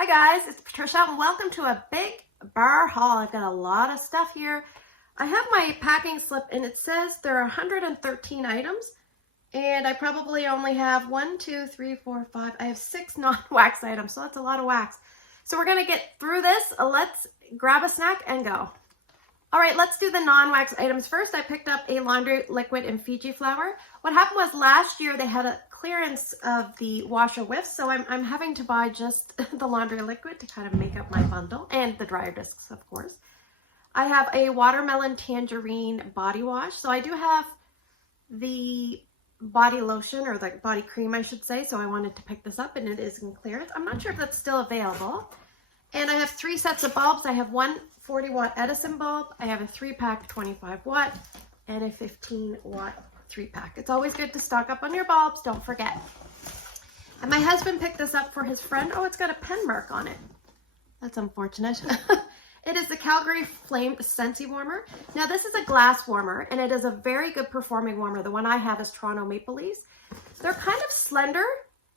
Hi guys, it's Patricia and welcome to a big BAR haul. I've got a lot of stuff here. I have my packing slip and it says there are 113 items and I probably only have 1, 2, 3, 4, 5. I have 6 non-wax items, so that's a lot of wax. So we're gonna get through this. Let's grab a snack and go. All right, let's do the non-wax items first. I picked up a laundry liquid in Fiji flower. What happened was last year they had a clearance of the washer whiffs, so I'm having to buy just the laundry liquid to kind of make up my bundle, and the dryer discs, of course. I have a watermelon tangerine body wash. So I do have the body lotion, or the body cream, I should say, so I wanted to pick this up, and it is in clearance. I'm not sure if that's still available. And I have 3 sets of bulbs. I have one 40-watt Edison bulb. I have a 3-pack 25-watt and a 15-watt 3-pack. It's always good to stock up on your bulbs, don't forget. And my husband picked this up for his friend. Oh, it's got a pen mark on it. That's unfortunate. It is the Calgary Flame Scentsy Warmer. Now this is a glass warmer and it is a very good performing warmer. The one I have is Toronto Maple Leafs. They're kind of slender,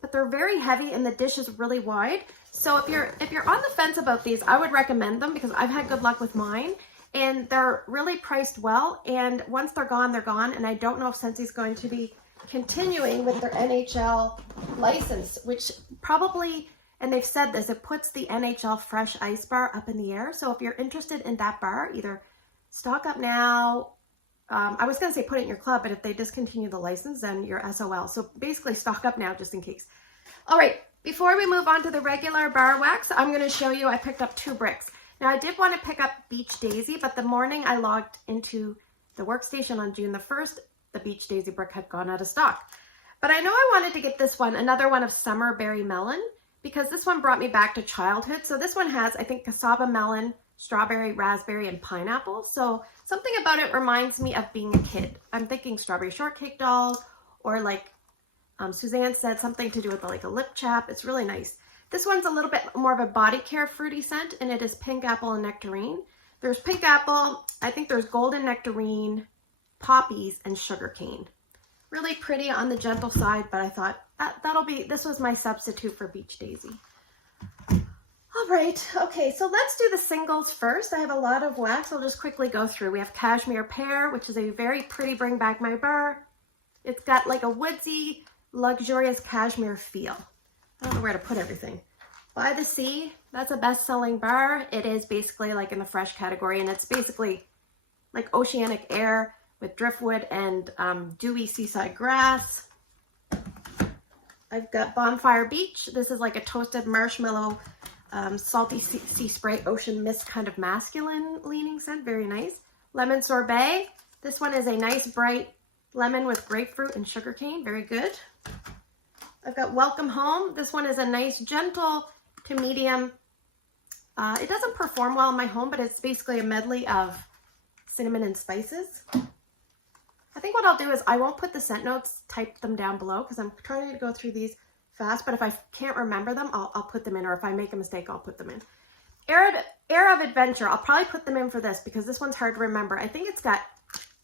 but they're very heavy and the dish is really wide. So if you're on the fence about these, I would recommend them because I've had good luck with mine and they're really priced well. And once they're gone, they're gone. And I don't know if Scentsy's going to be continuing with their NHL license, which probably, and they've said this, it puts the NHL Fresh Ice Bar up in the air. So if you're interested in that bar, either stock up now. I was going to say put it in your club, but if they discontinue the license, then you're SOL. So basically stock up now just in case. All right, before we move on to the regular bar wax, I'm going to show you I picked up 2 bricks. Now I did want to pick up Beach Daisy, but the morning I logged into the workstation on June the 1st, the Beach Daisy brick had gone out of stock. But I know I wanted to get this one, another one of Summer Berry Melon, because this one brought me back to childhood. So this one has, I think, cassava melon, strawberry, raspberry, and pineapple. So something about it reminds me of being a kid. I'm thinking strawberry shortcake dolls, or like Suzanne said, something to do with like a lip chap. It's really nice. This one's a little bit more of a body care fruity scent, and it is pink apple and nectarine. There's pink apple, I think there's golden nectarine, poppies, and sugarcane. Really pretty on the gentle side, but I thought this was my substitute for Beach Daisy. All right, okay, so let's do the singles first. I have a lot of wax. I'll just quickly go through. We have Cashmere Pear, which is a very pretty Bring Back My Bar. It's got like a woodsy, luxurious cashmere feel. I don't know where to put everything. By the Sea, that's a best-selling bar. It is basically like in the fresh category, and it's basically like oceanic air with driftwood and dewy seaside grass. I've got Bonfire Beach. This is like a toasted marshmallow, salty sea spray, ocean mist kind of masculine leaning scent. Very nice. Lemon Sorbet. This one is a nice bright lemon with grapefruit and sugarcane. Very good. I've got Welcome Home. This one is a nice gentle to medium. It doesn't perform well in my home, but it's basically a medley of cinnamon and spices. I think what I'll do is I won't put the scent notes, type them down below because I'm trying to go through these fast, but if I can't remember them, I'll put them in, or if I make a mistake, I'll put them in. Air of Adventure, I'll probably put them in for this because this one's hard to remember. I think it's got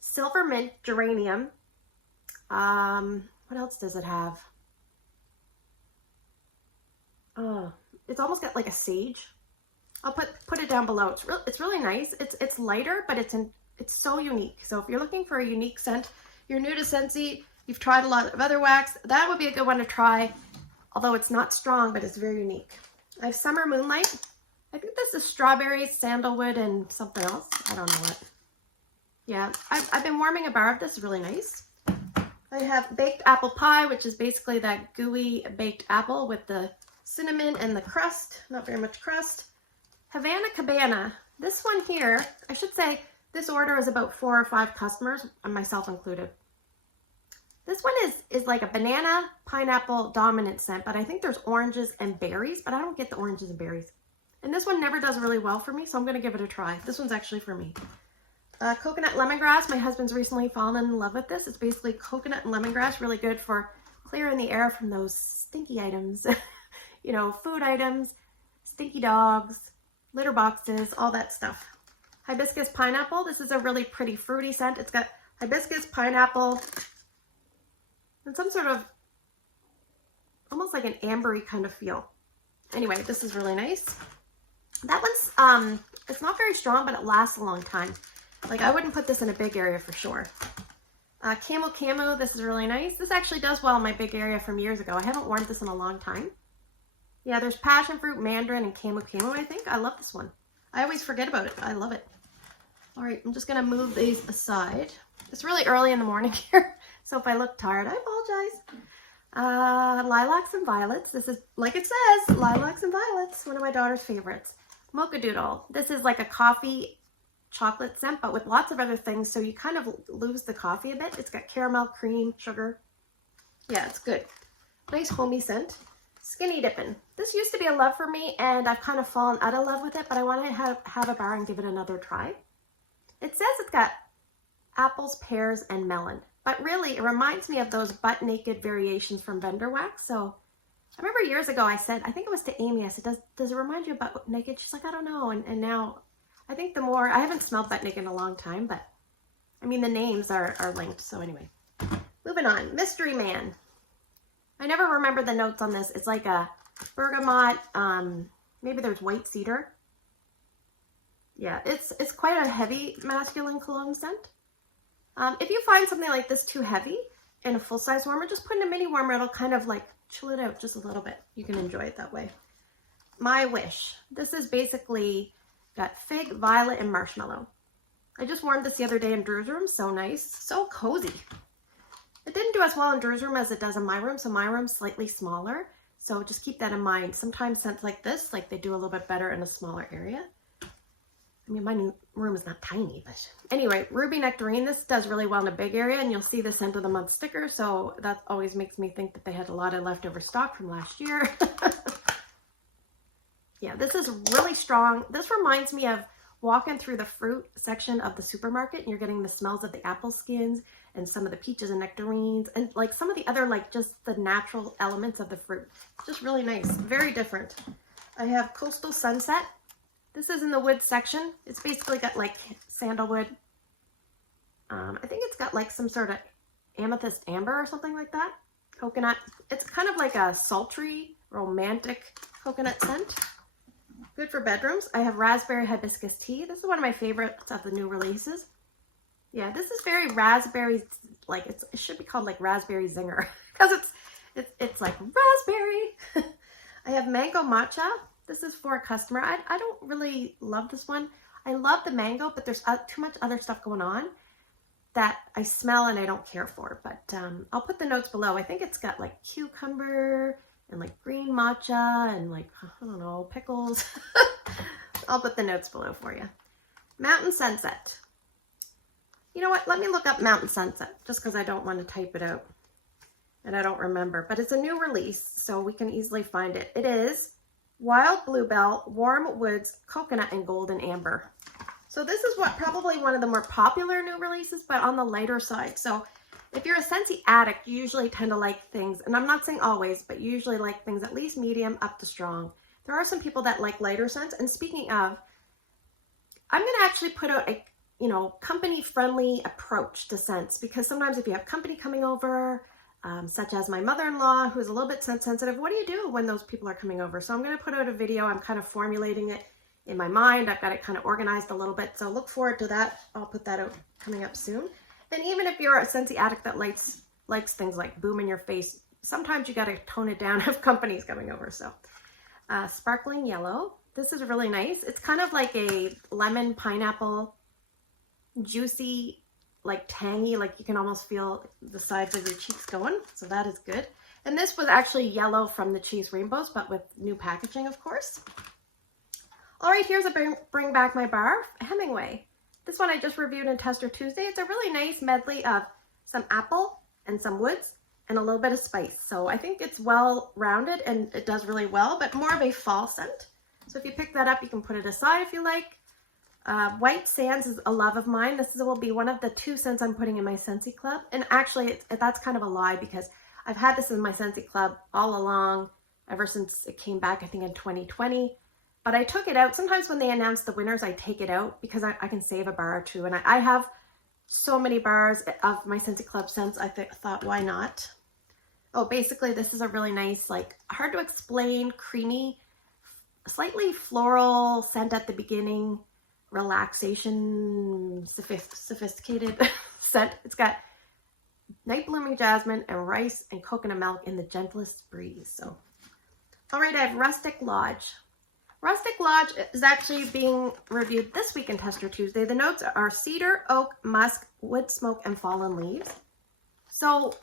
silver mint, geranium. What else does it have? It's almost got like a sage. I'll put it down below. It's really nice. It's lighter, but it's so unique. So if you're looking for a unique scent, you're new to Scentsy, you've tried a lot of other wax, that would be a good one to try. Although it's not strong, but it's very unique. I have Summer Moonlight. I think this is strawberries, sandalwood, and something else. I don't know what. Yeah, I've been warming a bar of this. Is really nice. I have Baked Apple Pie, which is basically that gooey baked apple with the cinnamon and the crust. Not very much crust. Havana Cabana. This one here, I should say, this order is about 4 or 5 customers, and myself included. This one is like a banana, pineapple dominant scent, but I think there's oranges and berries, but I don't get the oranges and berries. And this one never does really well for me, so I'm going to give it a try. This one's actually for me. Coconut lemongrass. My husband's recently fallen in love with this. It's basically coconut and lemongrass, really good for clearing the air from those stinky items. You know, food items, stinky dogs, litter boxes, all that stuff. Hibiscus Pineapple. This is a really pretty fruity scent. It's got hibiscus, pineapple, and some sort of almost like an ambery kind of feel. Anyway, this is really nice. That one's, it's not very strong, but it lasts a long time. Like, I wouldn't put this in a big area for sure. Camo, this is really nice. This actually does well in my big area from years ago. I haven't worn this in a long time. Yeah, there's passion fruit, mandarin, and camo, I think. I love this one. I always forget about it. I love it. All right, I'm just going to move these aside. It's really early in the morning here, so if I look tired, I apologize. Lilacs and violets. This is, like it says, lilacs and violets, one of my daughter's favorites. Mocha Doodle. This is like a coffee chocolate scent, but with lots of other things, so you kind of lose the coffee a bit. It's got caramel, cream, sugar. Yeah, it's good. Nice homey scent. Skinny Dippin'. This used to be a love for me, and I've kind of fallen out of love with it, but I want to have a bar and give it another try. It says it's got apples, pears, and melon, but really it reminds me of those butt naked variations from Vendor Wax. So I remember years ago I said, I think it was to Amy, I said, does it remind you of butt naked? She's like, I don't know. And now I think the more, I haven't smelled butt naked in a long time, but I mean, the names are linked. So anyway, moving on. Mystery Man. I never remember the notes on this. It's like a bergamot, maybe there's white cedar. Yeah, it's quite a heavy masculine cologne scent. If you find something like this too heavy in a full-size warmer, just put in a mini warmer. It'll kind of like chill it out just a little bit. You can enjoy it that way. My Wish. This is basically got fig, violet, and marshmallow. I just warmed this the other day in Drew's room. So nice. So cozy. It didn't do as well in Drew's room as it does in my room. So my room's slightly smaller. So just keep that in mind. Sometimes scents like this, like they do a little bit better in a smaller area. I mean, my room is not tiny, but anyway, Ruby Nectarine. This does really well in a big area, and you'll see the scent of the month sticker. So that always makes me think that they had a lot of leftover stock from last year. Yeah, this is really strong. This reminds me of walking through the fruit section of the supermarket, and you're getting the smells of the apple skins and some of the peaches and nectarines and like some of the other, like just the natural elements of the fruit. Just really nice. Very different. I have Coastal Sunset. This is in the wood section. It's basically got like sandalwood. I think it's got like some sort of amethyst amber or something like that. Coconut. It's kind of like a sultry, romantic coconut scent. Good for bedrooms. I have Raspberry Hibiscus Tea. This is one of my favorites of the new releases. Yeah, this is very raspberry, like it should be called like Raspberry Zinger because it's like raspberry. I have Mango Matcha. This is for a customer. I don't really love this one. I love the mango, but there's too much other stuff going on that I smell and I don't care for. But I'll put the notes below. I think it's got like cucumber and like green matcha and like, I don't know, pickles. I'll put the notes below for you. Mountain Sunset. You know what? Let me look up Mountain Sunset just because I don't want to type it out and I don't remember. But it's a new release, so we can easily find it. It is Wild Bluebell, Warm Woods, Coconut, and Golden Amber. So this is probably one of the more popular new releases, but on the lighter side. So if you're a Scentsy addict, you usually tend to like things, and I'm not saying always, but you usually like things at least medium up to strong. There are some people that like lighter scents. And speaking of, I'm going to actually put out a company-friendly approach to scents, because sometimes if you have company coming over, such as my mother-in-law, who's a little bit scent sensitive, what do you do when those people are coming over? So I'm going to put out a video. I'm kind of formulating it in my mind. I've got it kind of organized a little bit. So look forward to that. I'll put that out coming up soon. And even if you're a Scentsy addict that likes things like boom in your face, sometimes you got to tone it down if company's coming over. So Sparkling Yellow. This is really nice. It's kind of like a lemon pineapple, juicy, like tangy, like you can almost feel the sides of your cheeks going. So that is good. And this was actually yellow from the Cheese Rainbows, but with new packaging, of course. All right, here's a Bring Back My Bar, Hemingway. This one I just reviewed in Tester Tuesday. It's a really nice medley of some apple and some woods and a little bit of spice. So I think it's well rounded and it does really well, but more of a fall scent. So if you pick that up, you can put it aside if you like. White Sands is a love of mine. This will be one of the 2 scents I'm putting in my Scentsy Club. And actually, that's kind of a lie, because I've had this in my Scentsy Club all along, ever since it came back, I think in 2020. But I took it out. Sometimes when they announce the winners, I take it out because I can save a bar or two. And I have so many bars of my Scentsy Club scents, I thought, why not? Oh, basically, this is a really nice, like, hard to explain, creamy slightly floral scent at the beginning, relaxation, sophisticated scent. It's got night blooming jasmine and rice and coconut milk in the gentlest breeze. So, all right, I have Rustic Lodge. Rustic Lodge is actually being reviewed this week in Tester Tuesday. The notes are cedar, oak, musk, wood smoke, and fallen leaves. So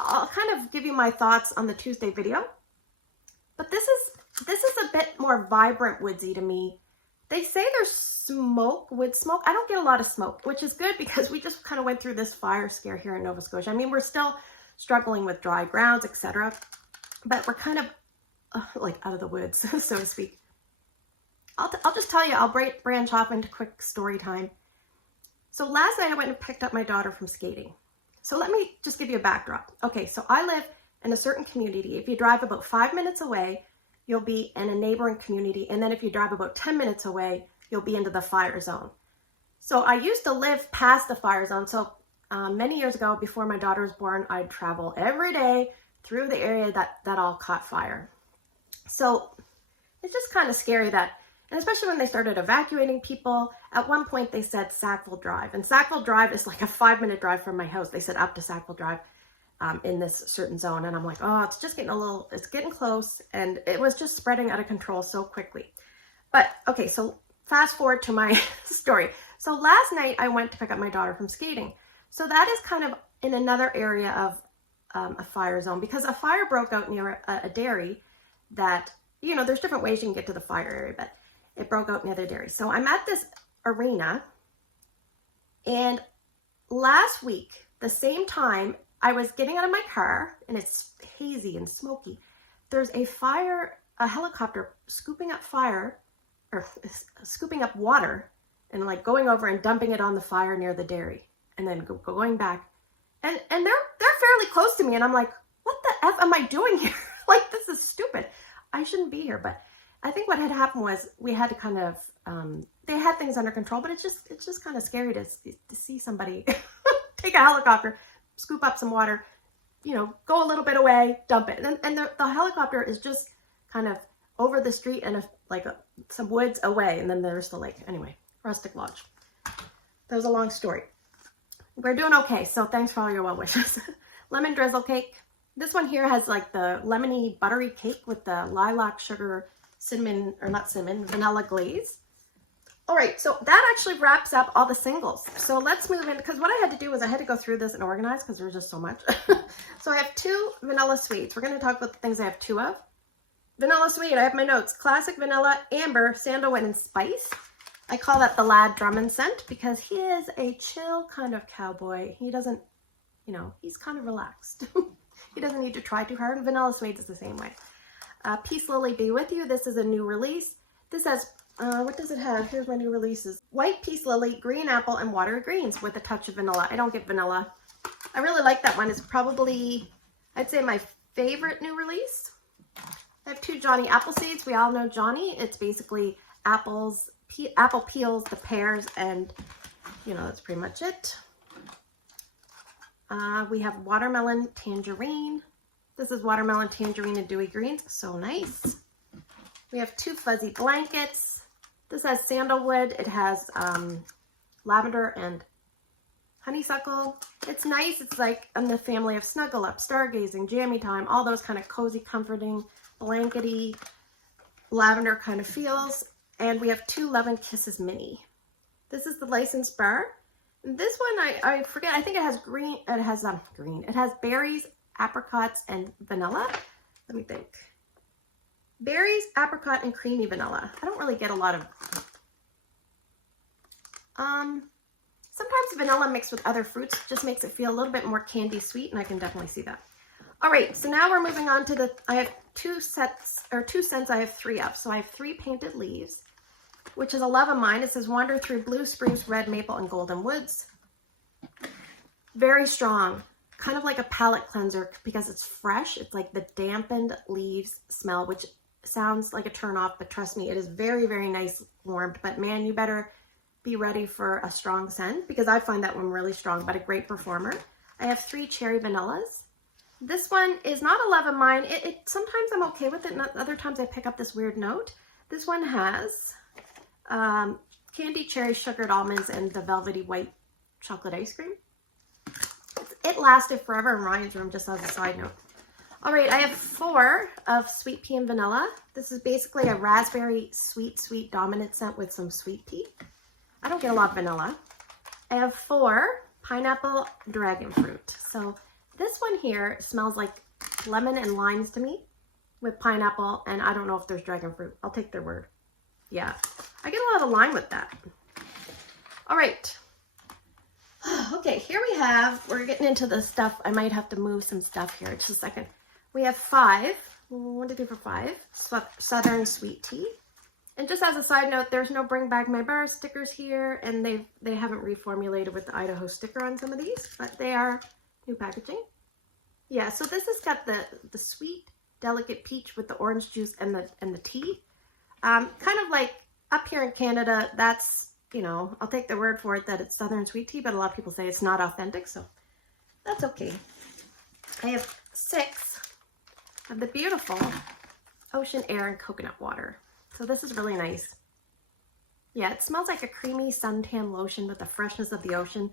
I'll kind of give you my thoughts on the Tuesday video. But this is a bit more vibrant woodsy to me. They say there's smoke, wood smoke. I don't get a lot of smoke, which is good because we just kind of went through this fire scare here in Nova Scotia. I mean, we're still struggling with dry grounds, etc. But we're kind of like out of the woods, so to speak. I'll just tell you, I'll branch off into quick story time. So last night I went and picked up my daughter from skating. So let me just give you a backdrop. Okay, so I live in a certain community. If you drive about 5 minutes away, you'll be in a neighboring community. And then if you drive about 10 minutes away, you'll be into the fire zone. So I used to live past the fire zone. So many years ago, before my daughter was born, I'd travel every day through the area that all caught fire. So it's just kind of scary that, and especially when they started evacuating people, at one point they said Sackville Drive. And Sackville Drive is like a 5-minute drive from my house. They said up to Sackville Drive in this certain zone. And I'm like, oh, it's just getting it's getting close. And it was just spreading out of control so quickly. But okay, so fast forward to my story. So last night I went to pick up my daughter from skating. So that is kind of in another area of a fire zone because a fire broke out near a dairy that, you know, there's different ways you can get to the fire area, but it broke out near the dairy. So I'm at this arena, and last week, the same time, I was getting out of my car, and it's hazy and smoky. There's a helicopter scooping up fire, or scooping up water, and like going over and dumping it on the fire near the dairy, and then going back. And they're fairly close to me, and I'm like, what the F am I doing here? Like, this is stupid. I shouldn't be here, but I think what had happened was we had to kind of, they had things under control, but it's just kind of scary to see somebody take a helicopter, scoop up some water, you know, go a little bit away, dump it. And the helicopter is just kind of over the street and some woods away. And then there's the lake. Anyway, Rustic Lodge. That was a long story. We're doing okay. So thanks for all your well wishes. Lemon drizzle cake. This one here has like the lemony buttery cake with the lilac sugar cinnamon, or not cinnamon, vanilla glaze. All right, so that actually wraps up all the singles. So let's move in, because what I had to do was I had to go through this and organize because there's just so much. So I have 2 vanilla sweets. We're going to talk about the things I have 2 of. Vanilla sweet, I have my notes. Classic vanilla, amber, sandalwood, and spice. I call that the Lad Drummond scent because he is a chill kind of cowboy. He doesn't, you know, he's kind of relaxed. He doesn't need to try too hard. And vanilla sweet is the same way. Peace Lily Be With You. This is a new release. This has, what does it have? Here's my new releases. White Peace Lily, green apple, and water greens with a touch of vanilla. I don't get vanilla. I really like that one. It's probably, I'd say, my favorite new release. I have 2 Johnny apple seeds. We all know Johnny. It's basically apples, apple peels, the pears, and, you know, that's pretty much it. We have watermelon tangerine. This is watermelon, tangerine, and dewy greens. So nice. We have 2 fuzzy blankets. This has sandalwood. It has lavender and honeysuckle. It's nice. It's like in the family of Snuggle Up, Stargazing, Jammy Time, all those kind of cozy, comforting, blankety, lavender kind of feels. And we have 2 Love and Kisses mini. This is the licensed bar. This one, I forget. I think it has green. It has green. It has berries, apricots, and vanilla. Let me think. Berries, apricot, and creamy vanilla. I don't really get a lot of, sometimes vanilla mixed with other fruits just makes it feel a little bit more candy sweet, and I can definitely see that. All right, so now we're moving on to I have 2 scents I have 3 of. So I have 3 Painted Leaves, which is a love of mine. It says wander through blue spruce, red maple, and golden woods. Very strong. Kind of like a palate cleanser because it's fresh. It's like the dampened leaves smell, which sounds like a turn off, but trust me, it is very, very nice warmed. But man, you better be ready for a strong scent because I find that one really strong, but a great performer. I have 3 Cherry Vanillas. This one is not a love of mine. Sometimes I'm okay with it, and other times I pick up this weird note. This one has candy cherry sugared almonds and the velvety white chocolate ice cream. It lasted forever in Ryan's room, just as a side note. All right, I have 4 of sweet pea and vanilla. This is basically a raspberry sweet dominant scent with some sweet pea. I don't get a lot of vanilla. I have 4 pineapple dragon fruit. So this one here smells like lemon and limes to me with pineapple, and I don't know if there's dragon fruit. I'll take their word. Yeah, I get a lot of lime with that. All right. Okay, here we're getting into the stuff. I might have to move some stuff here just a second. We have 5, 1, 2, 3, 4, 5 Southern Sweet Tea. And just as a side note, there's no Bring Back My Bar stickers here, and they haven't reformulated with the Idaho sticker on some of these, but they are new packaging. Yeah, so this has got the sweet, delicate peach with the orange juice and the tea. Kind of like up here in Canada, that's, you know, I'll take the word for it that it's Southern Sweet Tea, but a lot of people say it's not authentic, so that's okay. I have 6 of the beautiful Ocean Air and Coconut Water. So this is really nice. Yeah, it smells like a creamy suntan lotion with the freshness of the ocean.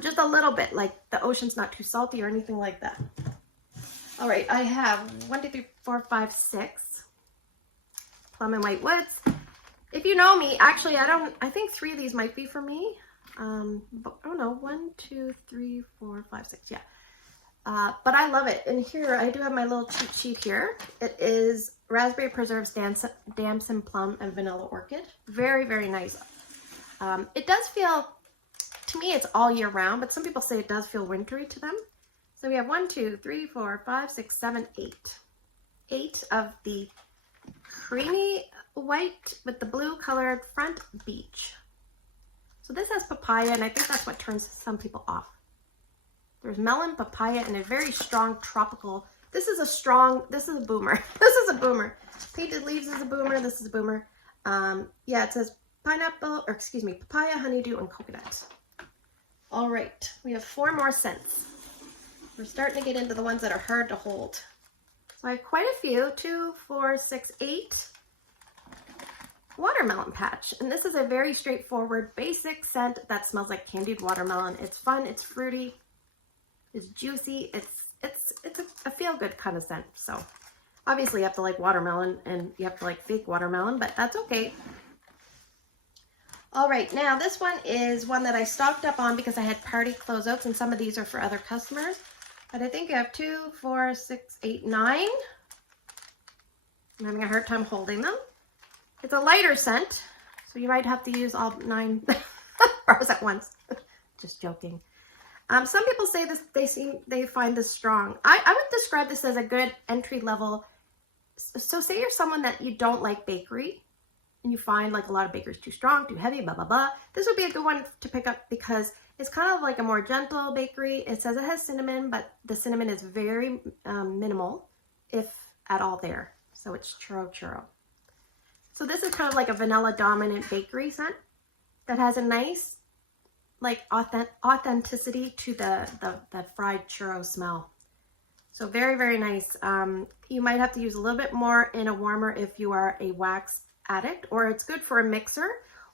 Just a little bit, like the ocean's not too salty or anything like that. All right, I have 1, 2, 3, 4, 5, 6 Plum and White Woods. If you know me, actually, I think 3 of these might be for me. But, oh no, 1, 2, 3, 4, 5, 6, yeah. But I love it. And here, I do have my little cheat sheet here. It is Raspberry Preserves Damson Plum and Vanilla Orchid. Very, very nice. It does feel, to me, it's all year round, but some people say it does feel wintry to them. So we have 1, 2, 3, 4, 5, 6, 7, 8. 8 of the creamy white with the blue colored front beach. So this has papaya, and I think that's what turns some people off. There's melon, papaya, and a very strong tropical. This is a boomer. This is a boomer. Painted Leaves is a boomer. This is a boomer. Yeah, it says papaya, honeydew, and coconut. All right, we have 4 more scents. We're starting to get into the ones that are hard to hold. So I have quite a few, 2, 4, 6, 8. Watermelon Patch. And this is a very straightforward, basic scent that smells like candied watermelon. It's fun, it's fruity, it's juicy, it's a feel-good kind of scent. So obviously you have to like watermelon and you have to like fake watermelon, but that's okay. All right, now this one is one that I stocked up on because I had party closeouts, and some of these are for other customers. But I think I have 2, 4, 6, 8, 9. I'm having a hard time holding them. It's a lighter scent, so you might have to use all 9 bars at once. Just joking. Some people say this, they find this strong. I would describe this as a good entry level. So say you're someone that you don't like bakery, and you find like a lot of bakery's too strong, too heavy, blah, blah, blah. This would be a good one to pick up because it's kind of like a more gentle bakery. It says it has cinnamon, but the cinnamon is very minimal, if at all there. So it's churro. So this is kind of like a vanilla dominant bakery scent that has a nice like authenticity to the fried churro smell. So very, very nice. You might have to use a little bit more in a warmer if you are a wax addict, or it's good for a mixer,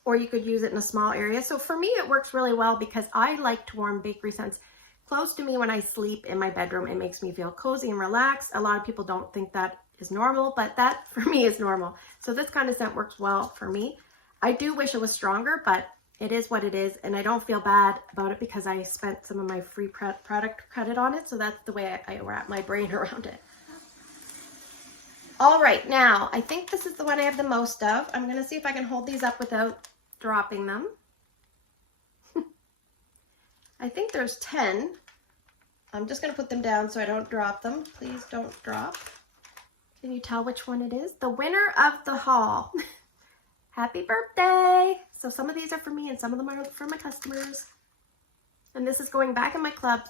or you could use it in a small area. So for me, it works really well because I like to warm bakery scents close to me when I sleep in my bedroom. It makes me feel cozy and relaxed. A lot of people don't think that is normal, but that for me is normal. So this kind of scent works well for me. I do wish it was stronger, but it is what it is, and I don't feel bad about it because I spent some of my free product credit on it, so that's the way I wrap my brain around it. All right, now, I think this is the one I have the most of. I'm going to see if I can hold these up without dropping them. I think there's 10. I'm just going to put them down so I don't drop them. Please don't drop. Can you tell which one it is? The winner of the haul. Happy birthday! So some of these are for me and some of them are for my customers. And this is going back in my club.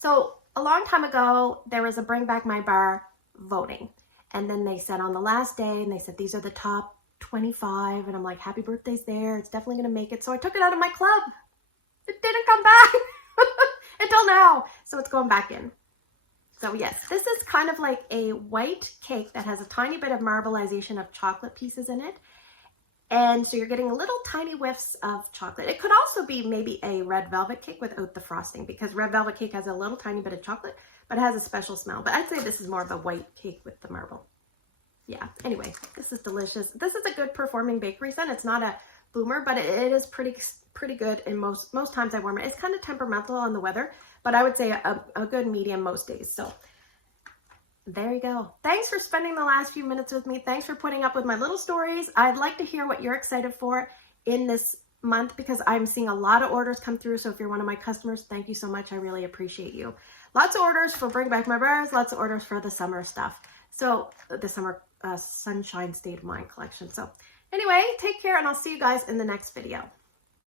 So a long time ago, there was a Bring Back My Bar voting. And then they said on the last day, and they said, these are the top 25. And I'm like, happy birthday's there. It's definitely going to make it. So I took it out of my club. It didn't come back until now. So it's going back in. So yes, this is kind of like a white cake that has a tiny bit of marbleization of chocolate pieces in it. And so you're getting a little tiny whiffs of chocolate. It could also be maybe a red velvet cake without the frosting, because red velvet cake has a little tiny bit of chocolate, but it has a special smell. But I'd say this is more of a white cake with the marble. Yeah, anyway, this is delicious. This is a good performing bakery scent. It's not a boomer, but it is pretty good. And most times I warm it. It's kind of temperamental on the weather, but I would say a good medium most days. So there you go. Thanks for spending the last few minutes with me. Thanks for putting up with my little stories. I'd like to hear what you're excited for in this month, because I'm seeing a lot of orders come through. So if you're one of my customers, thank you so much. I really appreciate you. Lots of orders for Bring Back My Bars, lots of orders for the summer stuff. So the summer Sunshine State of Mind collection. So anyway, take care, and I'll see you guys in the next video.